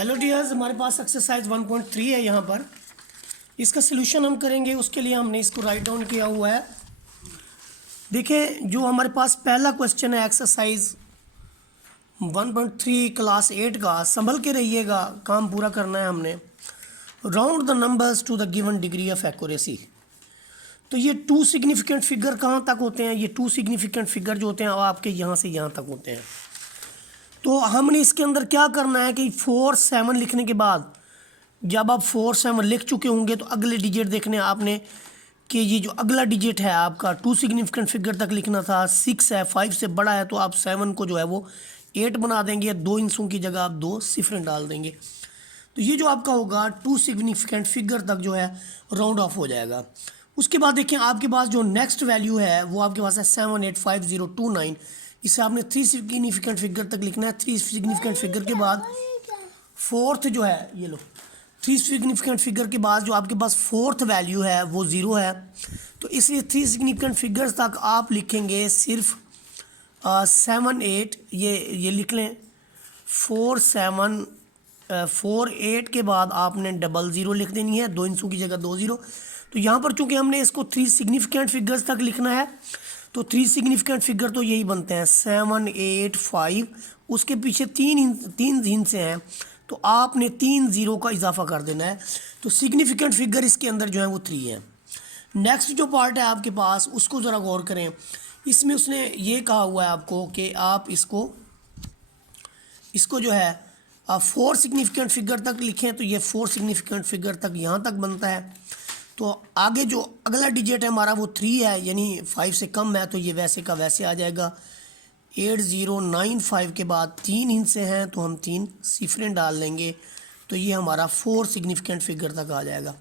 Hello dears, हमारे पास exercise 1.3 है। यहाँ पर इसका सलूशन हम करेंगे। उसके लिए हमने इसको राइट डाउन किया हुआ है। देखिए, जो हमारे पास पहला क्वेश्चन है एक्सरसाइज 1.3 क्लास 8 का, संभल के रहिएगा, काम पूरा करना है हमने। Round the numbers to the given degree of accuracy. तो ये टू सिग्निफिकेंट फिगर कहाँ तक होते हैं? ये टू सिग्निफिकेंट फिगर जो होते हैं वो आपके यहाँ से यहाँ तक होते हैं। तो हमने इसके अंदर क्या करना है कि 4 7 लिखने के बाद, जब आप 4 7 लिख चुके होंगे तो अगले डिजिट देखने आपने कि ये जो अगला डिजिट है आपका टू सिग्निफिकेंट फिगर तक लिखना था। 6 है, 5 से बड़ा है, तो आप 7 को जो है वो 8 बना देंगे। 2 इंचों की जगह आप 2 सिफरें डाल देंगे। तो ये जो आपका होगा टू सिग्निफिकेंट फिगर तक जो है राउंड ऑफ हो जाएगा। उसके बाद देखें, आपके पास जो नेक्स्ट वैल्यू है वो आपके पास है 785029। इसे आपने 3 सिग्निफिकेंट फिगर तक लिखना है। 3 सिग्निफिकेंट फिगर के बाद फोर्थ जो है, ये लो, 3 सिग्निफिकेंट फिगर के बाद जो आपके पास फोर्थ वैल्यू है वो 0 है। तो इसलिए 3 सिग्निफिकेंट फिगर्स तक आप लिखेंगे सिर्फ 7 8। ये लिख लें 4 7 4 8 के बाद आपने 00 लिख देनी है। 2 इंचों की जगह 2 0। तो यहाँ पर चूंकि हमने इसको 3 सिग्निफिकेंट फिगर्स तक लिखना है, तो 3 सिग्निफिकेंट फिगर तो यही बनते हैं 7 8 5। उसके पीछे 3 हिंसे हैं, तो आपने 3 0 का इजाफा कर देना है। तो सिग्निफिकेंट फिगर इसके अंदर जो है वो 3 है। नेक्स्ट जो पार्ट है आपके पास, उसको ज़रा गौर करें। इसमें उसने ये कहा हुआ है आपको कि आप इसको जो है 4 सिग्निफिकेंट फिगर तक लिखें। तो ये 4 सिग्निफिकेंट फिगर तक यहाँ तक बनता है। तो आगे जो अगला डिजिट है हमारा वो 3 है, यानी 5 से कम है, तो ये वैसे का वैसे आ जाएगा। 8095 के बाद 3 हिस्से हैं, तो हम 3 सिफरें डाल लेंगे। तो ये हमारा 4 सिग्निफिकेंट फिगर तक आ जाएगा।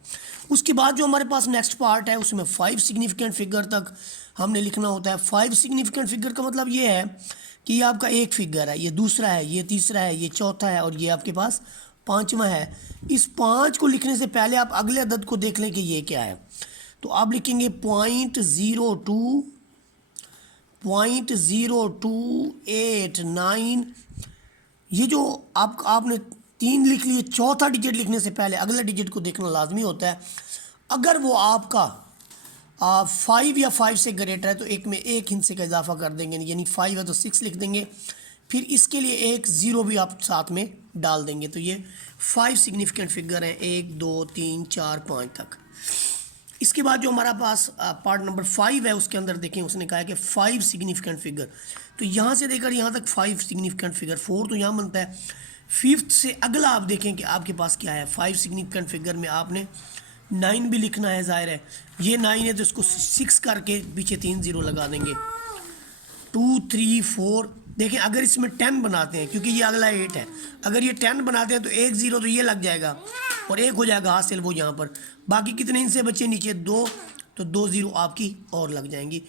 उसके बाद जो हमारे पास नेक्स्ट पार्ट है उसमें 5 सिग्निफिकेंट फिगर तक हमने लिखना होता है। 5 सिग्निफिकेंट फिगर का मतलब ये है कि ये आपका एक फिगर है, ये दूसरा है, ये तीसरा है, ये चौथा है, और ये आपके पास 5वां है। इस 5 को लिखने से पहले आप अगले अदद को देख लें कि ये क्या है। तो आप लिखेंगे 0.0289। ये जो आपने 3 लिख लिए, चौथा डिजिट लिखने से पहले अगला डिजिट को देखना लाजमी होता है। अगर वो आपका 5 या 5 से ग्रेटर है तो एक में एक हिस्से का इजाफा कर देंगे, यानी 5 है तो 6 लिख देंगे। फिर इसके लिए एक 0 भी आप साथ में डाल देंगे। तो ये 5 सिग्निफिकेंट फिगर हैं, 1 2 3 4 5 तक। इसके बाद जो हमारा पास पार्ट नंबर 5 है उसके अंदर देखें, उसने कहा है कि 5 सिग्निफिकेंट फिगर। तो यहाँ से लेकर यहाँ तक 5 सिग्निफिकेंट फिगर। 4 तो यहाँ बनता है। 5th से अगला आप देखें कि आपके पास क्या है। 5 सिग्निफिकेंट फिगर में आपने 9 भी लिखना है, जाहिर है। ये 9 है तो इसको 6 करके पीछे 3 0 लगा देंगे। 2 3 4 देखें, अगर इसमें 10 बनाते हैं, क्योंकि ये अगला 8 है, अगर ये 10 बनाते हैं तो 1 0 तो ये लग जाएगा और 1 हो जाएगा हासिल वो यहाँ पर। बाकी कितने इनसे बचे नीचे 2, तो 2 0 आपकी और लग जाएंगी।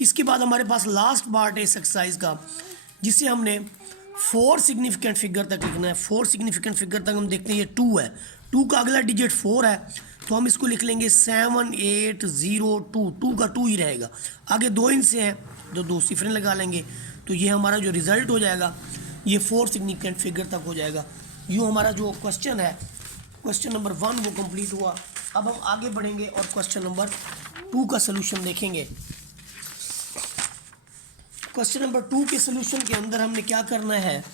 इसके बाद हमारे पास लास्ट पार्ट है इस एक्सरसाइज का, जिसे हमने 4 सिग्निफिकेंट फिगर तक लिखना है। 4 सिग्निफिकेंट फिगर तक हम देखते हैं ये 2 है। 2 का अगला डिजिट 4 है, तो हम इसको लिख लेंगे 7802। 2 का 2 ही रहेगा। आगे 2 हिस्से हैं, तो 2 सिफरें लगा लेंगे। तो ये हमारा जो रिज़ल्ट हो जाएगा ये 4 सिग्निफिकेंट फिगर तक हो जाएगा। यूँ हमारा जो क्वेश्चन है, क्वेश्चन नंबर 1 वो कंप्लीट हुआ। अब हम आगे बढ़ेंगे और क्वेश्चन नंबर 2 का सलूशन देखेंगे। क्वेश्चन नंबर 2 के सलूशन के अंदर हमने क्या करना है,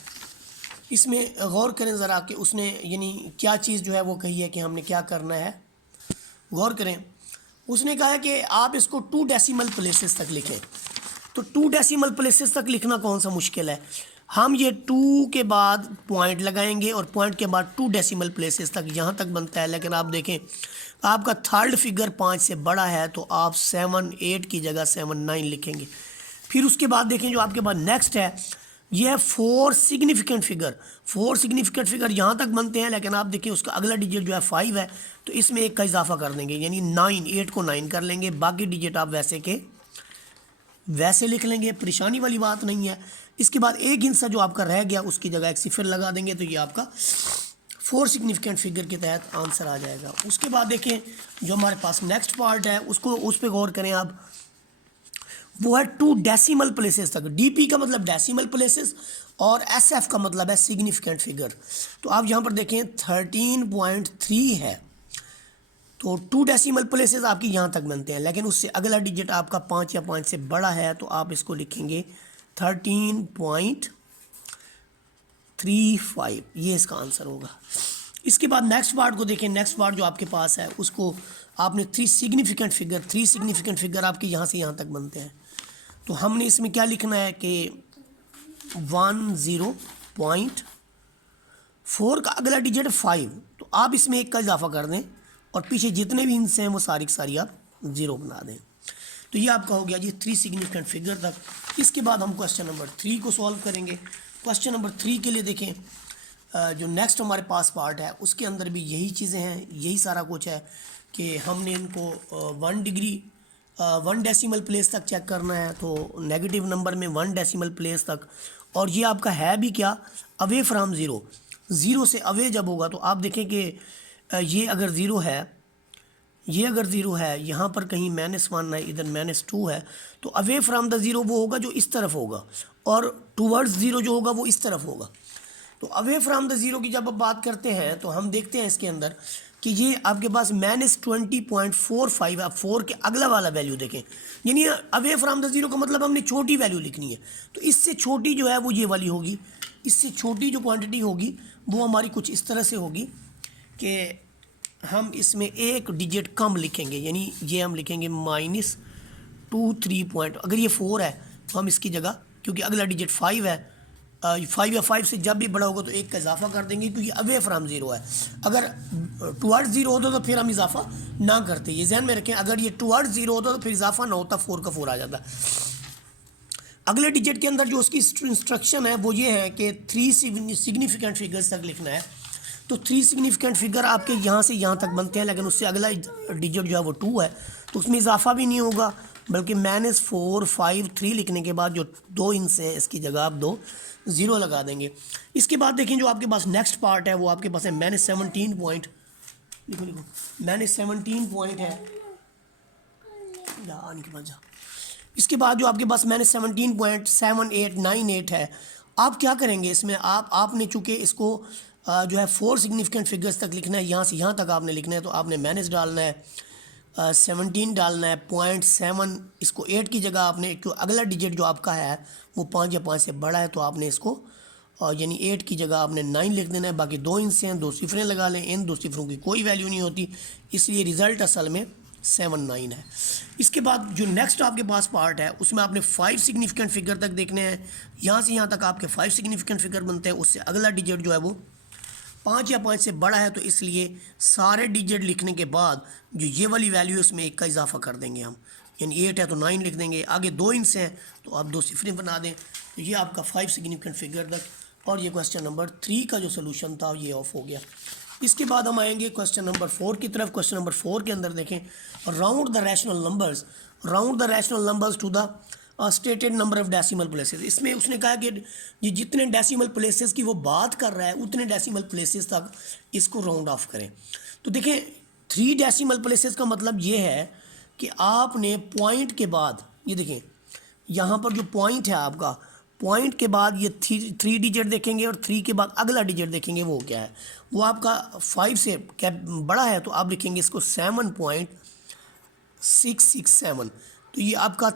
इसमें गौर करें ज़रा कि उसने यानी क्या चीज़ जो है वो कही है कि हमने क्या करना है। गौर करें, उसने कहा है कि आप इसको 2 डेसिमल प्लेसेस तक लिखें। तो 2 डेसिमल प्लेसेस तक लिखना कौन सा मुश्किल है। हम ये 2 के बाद पॉइंट लगाएंगे और पॉइंट के बाद 2 डेसिमल प्लेसेस तक यहाँ तक बनता है। लेकिन आप देखें, आपका थर्ड फिगर 5 से बड़ा है, तो आप 7 8 की जगह 7 9 लिखेंगे। फिर उसके बाद देखें जो आपके पास नेक्स्ट है, यह है 4 सिग्निफिकेंट फिगर। 4 सिग्निफिकेंट फिगर यहाँ तक बनते हैं, लेकिन आप देखिए उसका अगला डिजिट जो है 5 है, तो इसमें 1 का इजाफा कर देंगे, यानी 9। 8 को 9 कर लेंगे। बाकी डिजिट आप वैसे के वैसे लिख लेंगे, परेशानी वाली बात नहीं है। इसके बाद एक हिस्सा जो आपका रह गया उसकी जगह एक सिफर लगा देंगे, तो ये आपका 4 सिग्निफिकेंट फिगर के तहत आंसर आ जाएगा। उसके बाद देखें जो हमारे पास नेक्स्ट पार्ट है, उस पर गौर करें आप। वो है 2 डेसिमल प्लेसेस तक। डीपी का मतलब डेसिमल प्लेसेस और एसएफ का मतलब है सिग्निफिकेंट फिगर। तो आप यहाँ पर देखें 13.3 है, तो 2 डेसिमल प्लेसेस आपकी यहाँ तक बनते हैं, लेकिन उससे अगला डिजिट आपका 5 या 5 से बड़ा है तो आप इसको लिखेंगे 13.35, ये इसका आंसर होगा। इसके बाद नेक्स्ट पार्ट को देखें। नेक्स्ट पार्ट जो आपके पास है उसको आपने 3 सिग्निफिकेंट फिगर आपके यहाँ से यहाँ तक बनते हैं। तो हमने इसमें क्या लिखना है कि 10.4 का अगला डिजिट 5, तो आप इसमें 1 का इजाफा कर दें और पीछे जितने भी इंस हैं वो सारी की सारी आप 0 बना दें। तो ये आपका हो गया जी 3 सिग्निफिकेंट फिगर तक। इसके बाद हम क्वेश्चन नंबर 3 को सॉल्व करेंगे। क्वेश्चन नंबर 3 के लिए देखें, जो नेक्स्ट हमारे पास पार्ट है उसके अंदर भी यही चीज़ें हैं, यही सारा कुछ है कि हमने इनको 1 डेसिमल प्लेस तक चेक करना है, तो नेगेटिव नंबर में 1 डेसिमल प्लेस तक। और ये आपका है भी क्या, अवे फ्राम ज़ीरो, ज़ीरो से अवे जब होगा तो आप देखें कि ये अगर ज़ीरो है, ये अगर ज़ीरो है, यहाँ पर कहीं -1 है, इधर -2 है, तो अवे फ्राम द ज़ीरो वो होगा जो इस तरफ होगा, और टूवर्ड्स ज़ीरो जो होगा वो इस तरफ होगा। तो अवे फ्राम द ज़ीरो की जब आप बात करते हैं तो हम देखते हैं इसके अंदर कि ये आपके पास -20.45 है। 4 के अगला वाला वैल्यू देखें, यानी अवे फ्राम द ज़ीरो का मतलब हमने छोटी वैल्यू लिखनी है, तो इससे छोटी जो है वो ये वाली होगी। इससे छोटी जो क्वांटिटी होगी वो हमारी कुछ इस तरह से होगी कि हम इसमें 1 डिजिट कम लिखेंगे, यानी ये हम लिखेंगे -23 अगर ये 4 है तो हम इसकी जगह, क्योंकि अगला डिजिट 5 है, 5 या 5 से जब भी बड़ा होगा तो 1 का इजाफा कर देंगे, क्योंकि अवे फ्राम ज़ीरो है। अगर टुवर्ड्स ज़ीरो होता तो फिर हम इजाफा ना करते, ये ध्यान में रखें। अगर ये टुवर्ड्स ज़ीरो होता तो फिर इजाफा ना होता, 4 का 4 आ जाता। अगले डिजिट के अंदर जो उसकी इंस्ट्रक्शन है वो ये है कि 3 सिग्निफिकेंट फिगर्स तक लिखना है। तो 3 सिग्निफिकेंट फिगर आपके यहाँ से यहाँ तक बनते हैं, लेकिन उससे अगला डिजिट जो है वो 2 है, तो उसमें इजाफा भी नहीं होगा, बल्कि -4, 5, 3 लिखने के बाद जो 2 इंच हैं इसकी जगह आप 2 0 लगा देंगे। इसके बाद देखें जो आपके पास नेक्स्ट पार्ट है वो आपके पास है -17 पॉइंट, लिखो -17 पॉइंट है यार इनके पास जा। इसके बाद जो आपके पास -17.7898 है। आप क्या करेंगे इसमें, आपने चूँकि इसको जो है 4 सिग्निफिकेंट फिगर्स तक लिखना है, यहाँ से यहाँ तक आपने लिखना है, तो आपने माइनस डालना है, 17 डालना है, 0.7, इसको 8 की जगह आपने, क्यों अगला डिजिट जो आपका है वो 5 या 5 से बड़ा है, तो आपने इसको यानी 8 की जगह आपने 9 लिख देना है। बाकी 2 इंच हैं, 2 सिफरें लगा लें, इन 2 सिफरों की कोई वैल्यू नहीं होती, इसलिए रिज़ल्ट असल में 7-9 है। इसके बाद जो नेक्स्ट आपके पास पार्ट है उसमें आपने 5 सिग्निफिकेंट फिगर तक देखने हैं, यहाँ से यहाँ तक आपके 5 सिग्निफिकेंट फिगर बनते हैं। उससे अगला डिजिट जो है वो 5 या 5 से बड़ा है, तो इसलिए सारे डिजिट लिखने के बाद जो ये वाली वैल्यू उसमें 1 का इजाफा कर देंगे हम, यानी 8 है तो 9 लिख देंगे। आगे 2 इंच हैं तो आप 2 सिफरें बना दें। तो ये आपका 5 सिग्निफिकेंट फिगर तक, और ये क्वेश्चन नंबर 3 का जो सोल्यूशन था ये ऑफ हो गया। इसके बाद हम आएंगे क्वेश्चन नंबर 4 की तरफ। क्वेश्चन नंबर 4 के अंदर देखें, round the rational numbers to the stated number of decimal places. इसमें उसने कहा कि ये जितने डेसिमल प्लेसेस की वो बात कर रहा है उतने डेसिमल प्लेसेस तक इसको राउंड ऑफ करें। तो देखें 3 डेसिमल प्लेसेस का मतलब ये है कि आपने पॉइंट के बाद, ये देखें यहाँ पर जो पॉइंट है आपका, पॉइंट के बाद ये 3 डिजिट देखेंगे, और 3 के बाद अगला डिजिट देखेंगे वो क्या है, वो आपका 5 से क्या बड़ा है, तो आप लिखेंगे इसको 7.667। तो ये आपका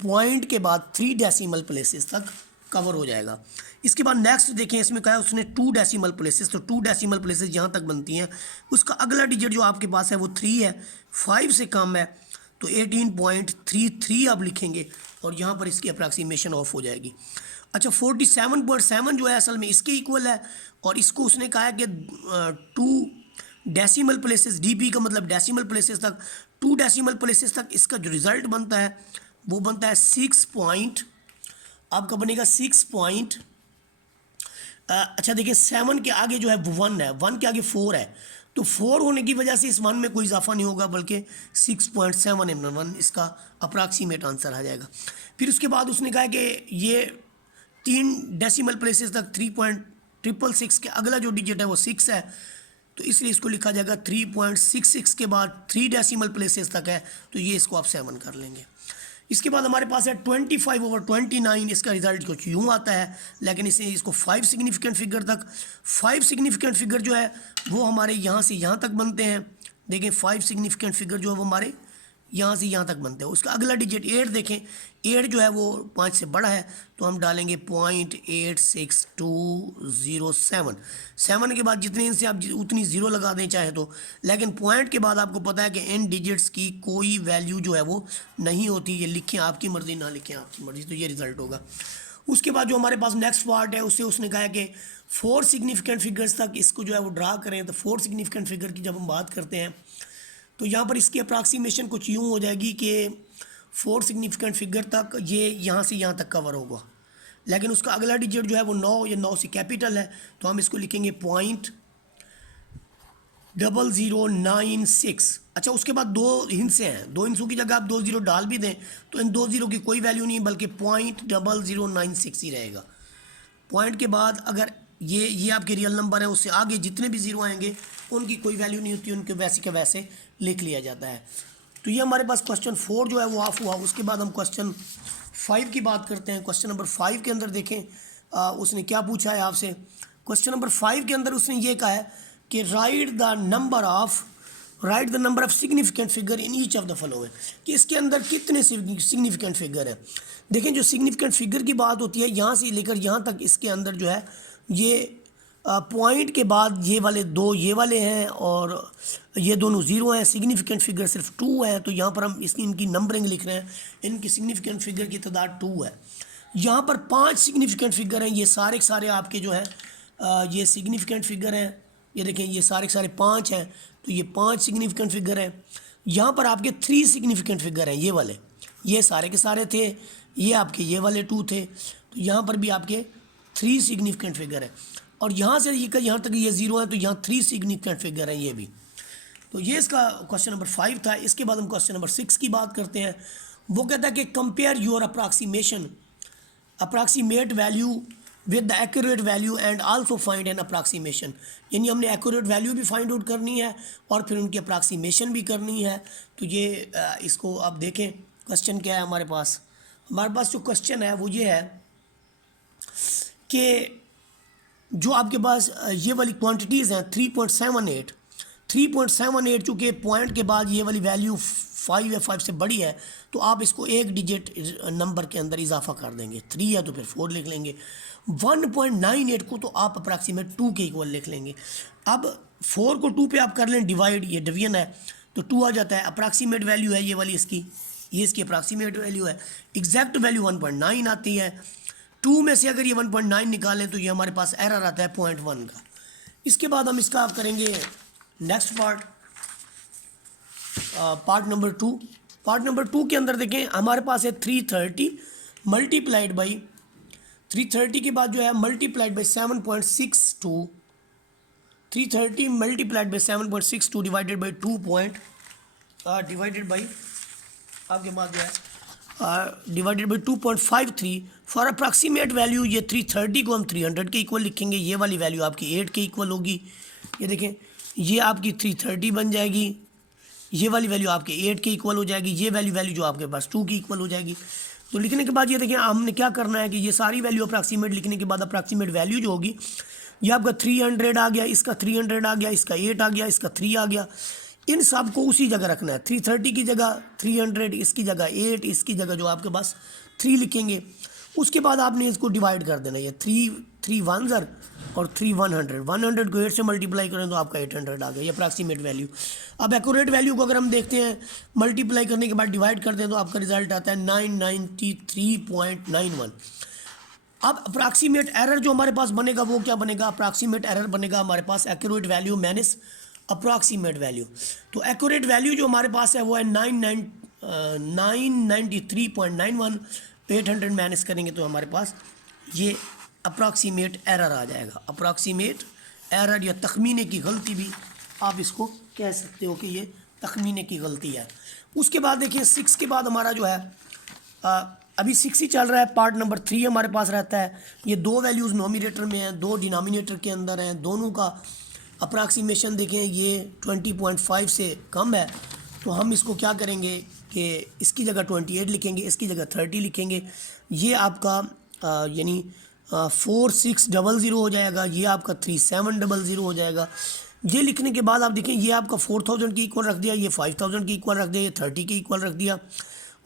पॉइंट के बाद 3 डेसिमल प्लेसेस तक कवर हो जाएगा। इसके बाद नेक्स्ट देखें, इसमें कहा है उसने 2 डेसिमल प्लेसेस, तो 2 डेसिमल प्लेसेस यहाँ तक बनती हैं। उसका अगला डिजिट जो आपके पास है वो 3 है, 5 से कम है, तो 18.33 आप लिखेंगे, और यहाँ पर इसकी अप्रॉक्सीमेशन ऑफ हो जाएगी। अच्छा 47.7 जो है असल में इसके इक्वल है, और इसको उसने कहा है कि 2 डेसिमल प्लेसेस, डीपी का मतलब डेसिमल प्लेसेस तक, 2 डेसिमल प्लेसेस तक इसका जो रिज़ल्ट बनता है वो बनता है 6 पॉइंट, आपका बनेगा 6 पॉइंट। अच्छा देखिए 7 के आगे जो है वो 1 है, 1 के आगे 4 है, तो 4 होने की वजह से इस 1 में कोई इजाफा नहीं होगा, बल्कि 6.7 इसका अप्रॉक्सीमेट आंसर आ जाएगा। फिर उसके बाद उसने कहा कि ये 3 डेसिमल प्लेसेस तक 3.666 के अगला जो डिजिट है वो 6 है, तो इसलिए इसको लिखा जाएगा 3.66 के बाद 3 डेसिमल प्लेसेस तक है, तो ये इसको आप 7 कर लेंगे। इसके बाद हमारे पास है 25/29, इसका रिजल्ट कुछ यूँ आता है, लेकिन इसको 5 सिग्निफिकेंट फिगर तक, 5 सिग्निफिकेंट फिगर जो है वो हमारे यहाँ से यहाँ तक बनते हैं। देखें 5 सिग्निफिकेंट फिगर जो है वो हमारे यहाँ से यहाँ तक बनते हैं। उसका अगला डिजिट 8 देखें, 8 जो है वो 5 से बड़ा है, तो हम डालेंगे 0.86207। 7 के बाद जितने इनसे आप उतनी ज़ीरो लगा दें चाहे तो, लेकिन पॉइंट के बाद आपको पता है कि इन डिजिट्स की कोई वैल्यू जो है वो नहीं होती। ये लिखें आपकी मर्ज़ी, ना लिखें आपकी मर्ज़ी, तो ये रिज़ल्ट होगा। उसके बाद जो हमारे पास नेक्स्ट पार्ट है उससे उसने कहा है कि 4 सिग्निफिकेंट फिगर्स तक इसको जो है वो ड्रा करें। तो 4 सिग्निफिकेंट फिगर की जब हम बात करते हैं तो यहाँ पर इसकी अप्रॉक्सीमेशन कुछ यूँ हो जाएगी कि 4 सिग्निफिकेंट फिगर तक ये यहाँ से यहाँ तक कवर होगा, लेकिन उसका अगला डिजिट जो है वो 9 या 9 से कैपिटल है, तो हम इसको लिखेंगे 0.0096। अच्छा, उसके बाद 2 हिंसे हैं, 2 हिंसों की जगह आप 2 ज़ीरो डाल भी दें तो इन 2 ज़ीरो की कोई वैल्यू नहीं, बल्कि 0.0096 ही रहेगा। पॉइंट के बाद अगर ये आपके रियल नंबर है, उससे आगे जितने भी ज़ीरो आएंगे उनकी कोई वैल्यू नहीं होती, उनके वैसे के वैसे लिख लिया जाता है। तो ये हमारे पास क्वेश्चन 4 जो है वो ऑफ हुआ। उसके बाद हम क्वेश्चन 5 की बात करते हैं। क्वेश्चन नंबर 5 के अंदर देखें उसने क्या पूछा है आपसे। क्वेश्चन नंबर 5 के अंदर उसने ये कहा है कि right the number of significant figure in each of the following, कि इसके अंदर कितने सिग्निफिकेंट फिगर हैं। देखें जो सिग्निफिकेंट फिगर की बात होती है, यहाँ से लेकर यहाँ तक इसके अंदर जो है ये पॉइंट के बाद ये वाले 2 ये वाले हैं और ये दोनों ज़ीरो हैं। सिग्निफिकेंट फिगर सिर्फ 2 है, तो यहाँ पर हम इनकी नंबरिंग लिख रहे हैं। इनकी सिग्निफिकेंट फिगर की तादाद 2 है। यहाँ पर 5 सिग्निफिकेंट फिगर हैं, ये सारे के सारे आपके जो है ये सिग्निफिकेंट फिगर हैं। ये देखें ये सारे के सारे 5 हैं, तो ये 5 सिग्निफिकेंट फिगर हैं। यहाँ पर आपके 3 सिग्निफिकेंट फिगर हैं, ये वाले, ये सारे के सारे थे, ये आपके ये वाले 2 थे, तो यहाँ पर भी आपके 3 सिग्निफिकेंट फिगर है। और यहाँ से यहाँ तक ये 0 है, तो यहाँ 3 सिग्निफिकेंट फिगर हैं ये भी। तो ये इसका क्वेश्चन नंबर 5 था। इसके बाद हम क्वेश्चन नंबर 6 की बात करते हैं। वो कहता है कि compare your approximate value with the accurate value and also find an approximation, यानी हमने एक्यूरेट वैल्यू भी फाइंड आउट करनी है और फिर उनकी अप्रॉक्सीमेशन भी करनी है। तो ये इसको आप देखें क्वेश्चन क्या है हमारे पास जो क्वेश्चन है वो ये है कि जो आपके पास ये वाली क्वांटिटीज़ हैं 3.78 चूँकि पॉइंट के बाद ये वाली वैल्यू 5 या 5 से बड़ी है, तो आप इसको एक डिजिट नंबर के अंदर इजाफा कर देंगे। 3 है तो फिर 4 लिख लेंगे। 1.98 को तो आप अप्रॉक्सीमेट 2 के इक्वल लिख लेंगे। अब 4 को 2 पे आप कर लें डिवाइड, ये डिवीजन है तो 2 आ जाता है। अप्रॉक्सीमेट वैल्यू है ये वाली इसकी, ये इसकी अप्रॉक्सीमेट वैल्यू है। एग्जैक्ट वैल्यू 1.9 आती है। 2 में से अगर ये 1.9 निकालें तो ये हमारे पास एरर आता है 0.1 का। इसके बाद हम इसका आप करेंगे next part number 2। Part number 2 के अंदर देखें हमारे पास है 330 मल्टीप्लाइड बाई 330 के बाद जो है multiplied by 7.62, 330 multiplied by 7.62 divided by 2 divided by आपके पास जो है divided by 2.53 for approximate value. ये 330 को हम 300 के इक्वल लिखेंगे। ये वाली वैल्यू आपकी 8 के इक्वल होगी। ये देखें ये आपकी 330 बन जाएगी, ये वाली वैल्यू आपके 8 के इक्वल हो जाएगी, ये वैल्यू जो आपके पास 2 की इक्वल हो जाएगी। तो लिखने के बाद ये देखें हमने क्या करना है कि ये सारी वैल्यू अप्रॉक्सीमेट लिखने के बाद अप्रॉक्सीमेट वैल्यू जो होगी, ये आपका 300 आ गया, इसका 300 आ गया, इसका 8 आ गया, इसका 3 आ गया। इन सब को उसी जगह रखना है। 330 की जगह 300, इसकी जगह 8, इसकी जगह जो आपके पास 3 लिखेंगे। उसके बाद आपने इसको डिवाइड कर देना। ये 3 1s और 3 100, 100 को 8 से मल्टीप्लाई करें तो आपका 800 आ गया, ये अप्रॉक्सीमेट वैल्यू। अब एक्यूरेट वैल्यू को अगर हम देखते हैं मल्टीप्लाई करने के बाद डिवाइड करते हैं तो आपका रिजल्ट आता है 993.91। अब अप्रॉक्सीमेट एरर जो हमारे पास बनेगा वो क्या बनेगा? अप्रॉक्सीमेट एरर बनेगा हमारे पास accurate value minus approximate value. तो एक्यूरेट वैल्यू जो हमारे पास है वो है 993.91। 800 माइनस करेंगे तो हमारे पास ये अप्रॉक्सीमेट एरर आ जाएगा। अप्रॉक्सीमेट एरर या तखमीने की गलती भी आप इसको कह सकते हो कि ये तखमीने की गलती है। उसके बाद देखिए 6 के बाद हमारा जो है अभी 6 ही चल रहा है। पार्ट नंबर 3 हमारे पास रहता है। ये 2 वैल्यूज़ नोमिनेटर में हैं, 2 डिनोमिनेटर के अंदर हैं। दोनों का अप्रॉक्सीमेशन देखें ये 20.5 से कम है, तो हम इसको क्या करेंगे कि इसकी जगह 28 लिखेंगे, इसकी जगह 30 लिखेंगे। ये आपका यानी 4600 हो जाएगा, ये आपका 3700 हो जाएगा। ये लिखने के बाद आप देखें, ये आपका 4000 के इक्वल रख दिया, ये 5000 के इक्वल रख दिया, ये 30 के इक्वल रख दिया।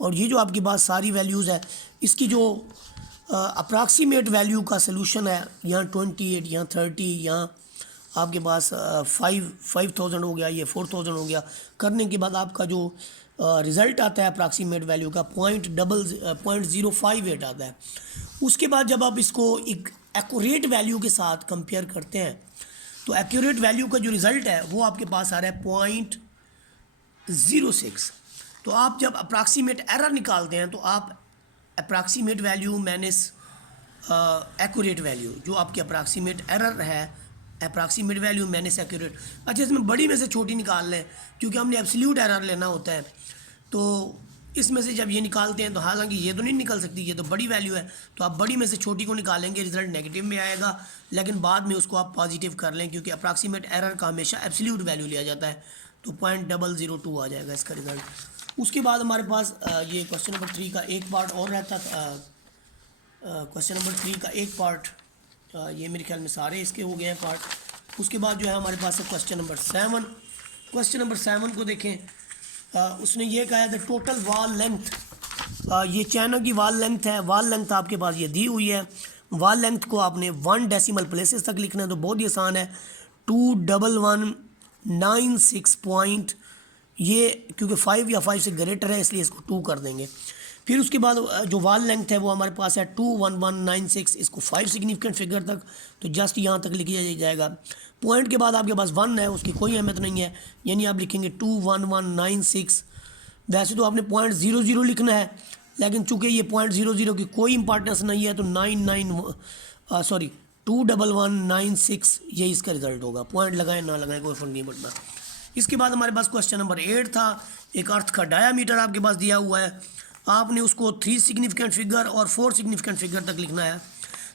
और ये जो आपके पास सारी वैल्यूज़ है, इसकी जो अप्रॉक्सीमेट वैल्यू का सलूशन है, यहाँ 28, यहाँ 30, यहाँ आपके पास 5000 हो गया, ये 4000 हो गया। करने के बाद आपका जो रिज़ल्ट आता है अप्रॉक्सीमेट वैल्यू का 0.058 आता है। उसके बाद जब आप इसको एक एक्यूरेट वैल्यू के साथ कंपेयर करते हैं, तो एक्यूरेट वैल्यू का जो रिज़ल्ट है वो आपके पास आ रहा है 0.06। तो आप जब अप्रॉक्सीमेट एरर निकालते हैं, तो आप approximate value minus accurate value, जो आपकी अप्रॉक्सीमेट एरर है, अप्रॉक्सीमेट वैल्यू माइनस एक्यूरेट। अच्छा, इसमें बड़ी में से छोटी निकाल लें, क्योंकि हमने एब्सोल्यूट एरर लेना होता है। तो इसमें से जब ये निकालते हैं, तो हालांकि ये तो नहीं निकल सकती, ये तो बड़ी वैल्यू है, तो आप बड़ी में से छोटी को निकालेंगे, रिजल्ट नेगेटिव में आएगा। लेकिन बाद में उसको आप पॉजिटिव कर लें, क्योंकि अप्रॉक्सीमेट एरर का हमेशा एब्सोल्यूट वैल्यू लिया जाता है। तो 0.002 आ जाएगा इसका रिज़ल्ट। उसके बाद हमारे पास ये क्वेश्चन नंबर 3 का एक पार्ट और रहता था। क्वेश्चन नंबर 3 का एक पार्ट, ये मेरे ख्याल में सारे इसके हो गए हैं पार्ट। उसके बाद जो है हमारे पास है क्वेश्चन नंबर 7। क्वेश्चन नंबर 7 को देखें, उसने ये कहा है द टोटल वॉल लेंथ, ये चैनल की वॉल लेंथ है। वॉल लेंथ आपके पास ये दी हुई है। वॉल लेंथ को आपने 1 डेसिमल प्लेसेस तक लिखना है, तो बहुत ही आसान है। 21196 पॉइंट, ये क्योंकि 5 या 5 से ग्रेटर है इसलिए इसको 2 कर देंगे। फिर उसके बाद जो वॉल लेंथ है वो हमारे पास है 21196, इसको 5 सिग्निफिकेंट फिगर तक, तो जस्ट यहाँ तक लिख दिया जाएगा। पॉइंट के बाद आपके पास 1 है, उसकी कोई अहमियत नहीं है, यानी आप लिखेंगे 21196। वैसे तो आपने 0.00 लिखना है, लेकिन चूँकि ये 0.00 की कोई इंपॉर्टेंस नहीं है, तो 21196 यही इसका रिजल्ट होगा। पॉइंट लगाएं ना लगाएं कोई फर्क नहीं पड़ता। इसके बाद हमारे पास क्वेश्चन नंबर 8 था। एक अर्थ का डायामीटर आपके पास दिया हुआ है, आपने उसको 3 सिग्निफिकेंट फिगर और 4 सिग्निफिकेंट फिगर तक लिखना है।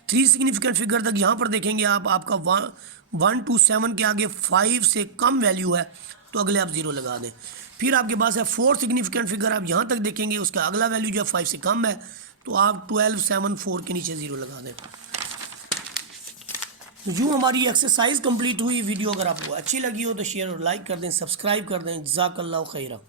3 सिग्निफिकेंट फिगर तक यहाँ पर देखेंगे आप, आपका 1 to 7 के आगे 5 से कम वैल्यू है, तो अगले आप 0 लगा दें। फिर आपके पास है 4 सिग्निफिकेंट फिगर, आप यहाँ तक देखेंगे उसका अगला वैल्यू जो है 5 से कम है, तो आप 12, 7, 4 के नीचे 0 लगा दें। यूँ हमारी एक्सरसाइज कंप्लीट हुई। वीडियो अगर आपको अच्छी लगी हो तो शेयर और लाइक कर दें, सब्सक्राइब कर दें। जज़ाकल्लाहु खैरा।